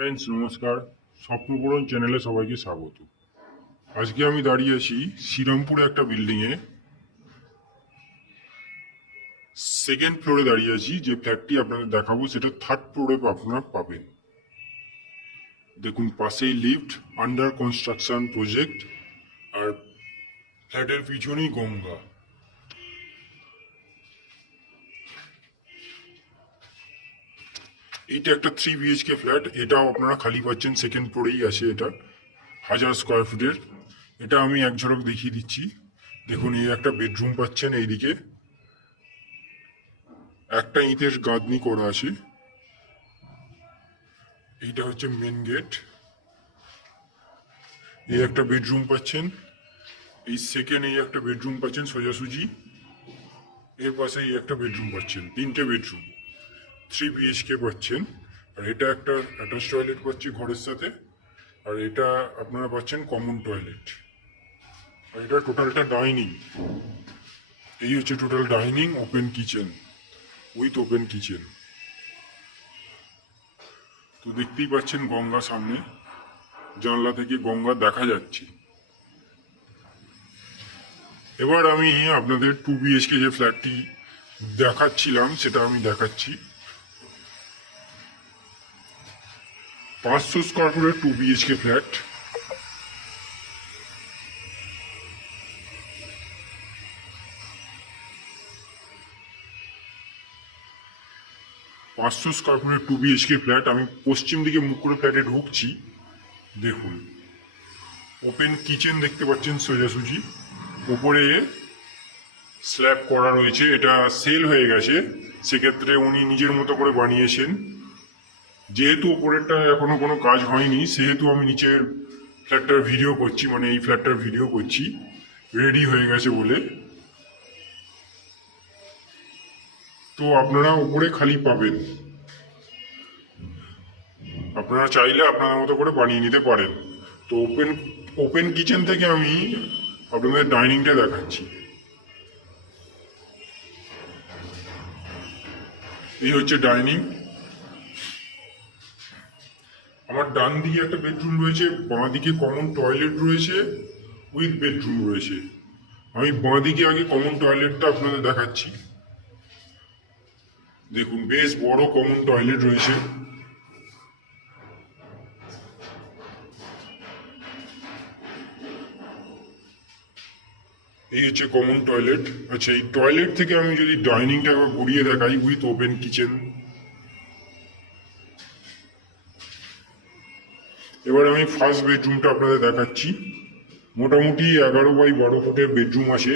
Friends নমস্কার, স্বপ্নপূরণ চ্যানেলে সবাইকে স্বাগত। আজকে আমি দাঁড়িয়ে আছি শ্রীরামপুরে একটা বিল্ডিংয়ে, সেকেন্ড ফ্লোরে দাঁড়িয়ে আছি। যে ফ্ল্যাটটি আপনাদের দেখাবো সেটা থার্ড ফ্লোরে আপনারা পাবেন। দেখুন পাশেই লিফট, আন্ডার কনস্ট্রাকশন প্রজেক্ট, আর ফ্ল্যাটের পিছনেই গঙ্গা। এইটা একটা 3 BHK ফ্ল্যাট, এটাও আপনারা খালি পাচ্ছেন, সেকেন্ড ফ্লোরেই আছে। এটা 1000 স্কোয়ার ফুটের। এটা আমি এক ঝলক দেখিয়ে দিচ্ছি। দেখুন এই একটা বেডরুম পাচ্ছেন, এইদিকে একটা ইটের গাঁথনি করা আছে। এইটা হচ্ছে মেন গেট। এই একটা বেডরুম পাচ্ছেন, এই সেকেন্ড এই একটা বেডরুম পাচ্ছেন সোজাসুজি। এর পাশে এই একটা বেডরুম পাচ্ছেন, তিনটে বেডরুম 3 BHK পাচ্ছেন। আর এটা একটা অ্যাটাচ টয়লেট পাচ্ছি ঘরের সাথে, আর এটা আপনারা পাচ্ছেন কমন টয়লেট। আর এটা টোটালটা ডাইনিং। এই হচ্ছে total dining, open kitchen with open kitchen. তো দেখতেই পাচ্ছেন গঙ্গা সামনে, জানলা থেকে গঙ্গা দেখা যাচ্ছে। এবার আমি আপনাদের 2 BHK যে ফ্ল্যাটটি দেখাচ্ছিলাম সেটা আমি দেখাচ্ছি। 500 স্কোয়ার ফুটের 2 BHK ফ্ল্যাট। পাঁচশো স্কোয়ার ফুটের 2 BHK ফ্ল্যাট। আমি পশ্চিম দিকে মুখ করে ফ্ল্যাটে ঢুকছি। দেখুন ওপেন কিচেন দেখতে পাচ্ছেন সোজাসুজি। উপরে স্ল্যাব করা রয়েছে, এটা সেল হয়ে গেছে, সেক্ষেত্রে উনি নিজের মতো করে বানিয়েছেন। যেহেতু উপরেরটা এখনো কোনো কাজ হয়নি, সেহেতু আমি নিচের ফ্ল্যাটটার ভিডিও করছি, মানে এই ফ্ল্যাটটার ভিডিও করছি, রেডি হয়ে গেছে বলে। তো আপনারা উপরে খালি পাবেন, আপনারা চাইলে আপনাদের মতো করে বানিয়ে নিতে পারেন। তো ওপেন ওপেন কিচেন থেকে আমি আপনাদের ডাইনিংটা দেখাচ্ছি। এই হচ্ছে ডাইনিং। আমার ডান দিকে একটা বেডরুম রয়েছে, বাঁ দিকে কমন টয়লেট রয়েছে উইথ বেডরুম রয়েছে। আমি বাঁ দিকে আগে কমন টয়লেটটা আপনাদের দেখাচ্ছি। দেখুন বেশ বড় কমন টয়লেট রয়েছে। এই হচ্ছে কমন টয়লেট। আচ্ছা, এই টয়লেট থেকে আমি যদি ডাইনিংটা একবার ঘুরিয়ে দেখাই উইথ ওপেন কিচেন। এবার আমি ফার্স্ট বেডরুমটা আপনাদের দেখাচ্ছি। মোটামুটি 11 বাই 12 ফুটের বেডরুম আছে।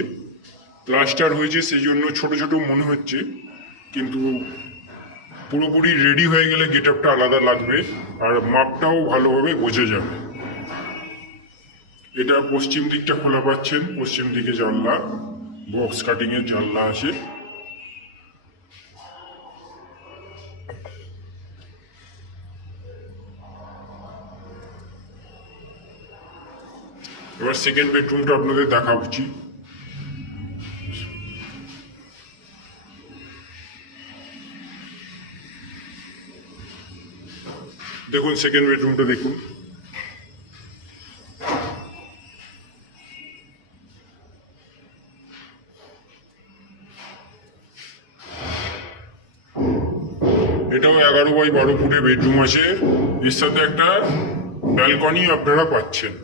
প্লাস্টার হয়েছে, সেই জন্য ছোট ছোট মনে হচ্ছে, কিন্তু পুরোপুরি রেডি হয়ে গেলে গেট আপটা আলাদা লাগবে, আর মাপটাও ভালোভাবে বোঝা যাবে। এটা পশ্চিম দিকটা খোলা পাচ্ছেন, পশ্চিম দিকে জানলা, বক্স কাটিং এর জানলা আছে। এবার সেকেন্ড বেডরুমটা আপনাদের দেখাচ্ছি। দেখুন সেকেন্ড বেডরুমটা দেখুন। এটাও 11 বাই 12 ফুটের বেডরুম আছে, এর সাথে একটা ব্যালকনি আপনারা পাচ্ছেন।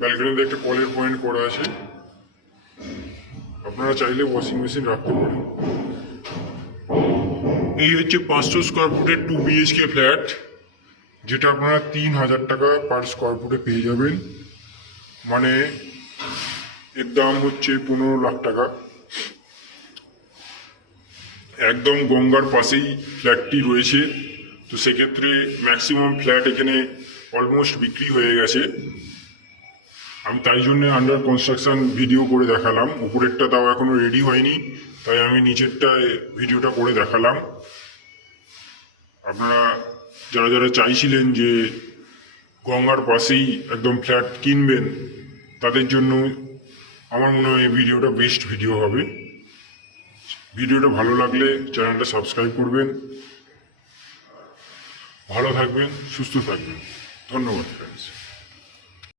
ব্যালকনিতে একটা কলের পয়েন্ট করা আছে, আপনারা চাইলে ওয়াশিং মেশিন রাখতে পারেন। এই হচ্ছে 500 স্কোয়ার ফুটের 2 BHK ফ্ল্যাট, যেটা আপনারা 3000 টাকা পার স্কোয়ার ফুটে পেয়ে যাবেন। মানে এর দাম হচ্ছে 15 লাখ টাকা। একদম গঙ্গার পাশেই ফ্ল্যাটটি রয়েছে, তো সেক্ষেত্রে ম্যাক্সিমাম ফ্ল্যাট এখানে অলমোস্ট বিক্রি হয়ে গেছে। আমি তাই জন্য আন্ডার কনস্ট্রাকশন ভিডিও করে দেখালাম। উপরেরটা তাও এখনো রেডি হয়নি, তাই আমি নিচেরটায় ভিডিওটা করে দেখালাম। আপনারা যারা যারা চাইছিলেন যে গঙ্গার পাশেই একদম ফ্ল্যাট কিনবেন, তাদের জন্য আমার মনে হয় এই ভিডিওটা বেস্ট ভিডিও হবে। ভিডিওটা ভালো লাগলে চ্যানেলটা সাবস্ক্রাইব করবেন। ভালো থাকবেন, সুস্থ থাকবেন। ধন্যবাদ ফ্রেন্ডস।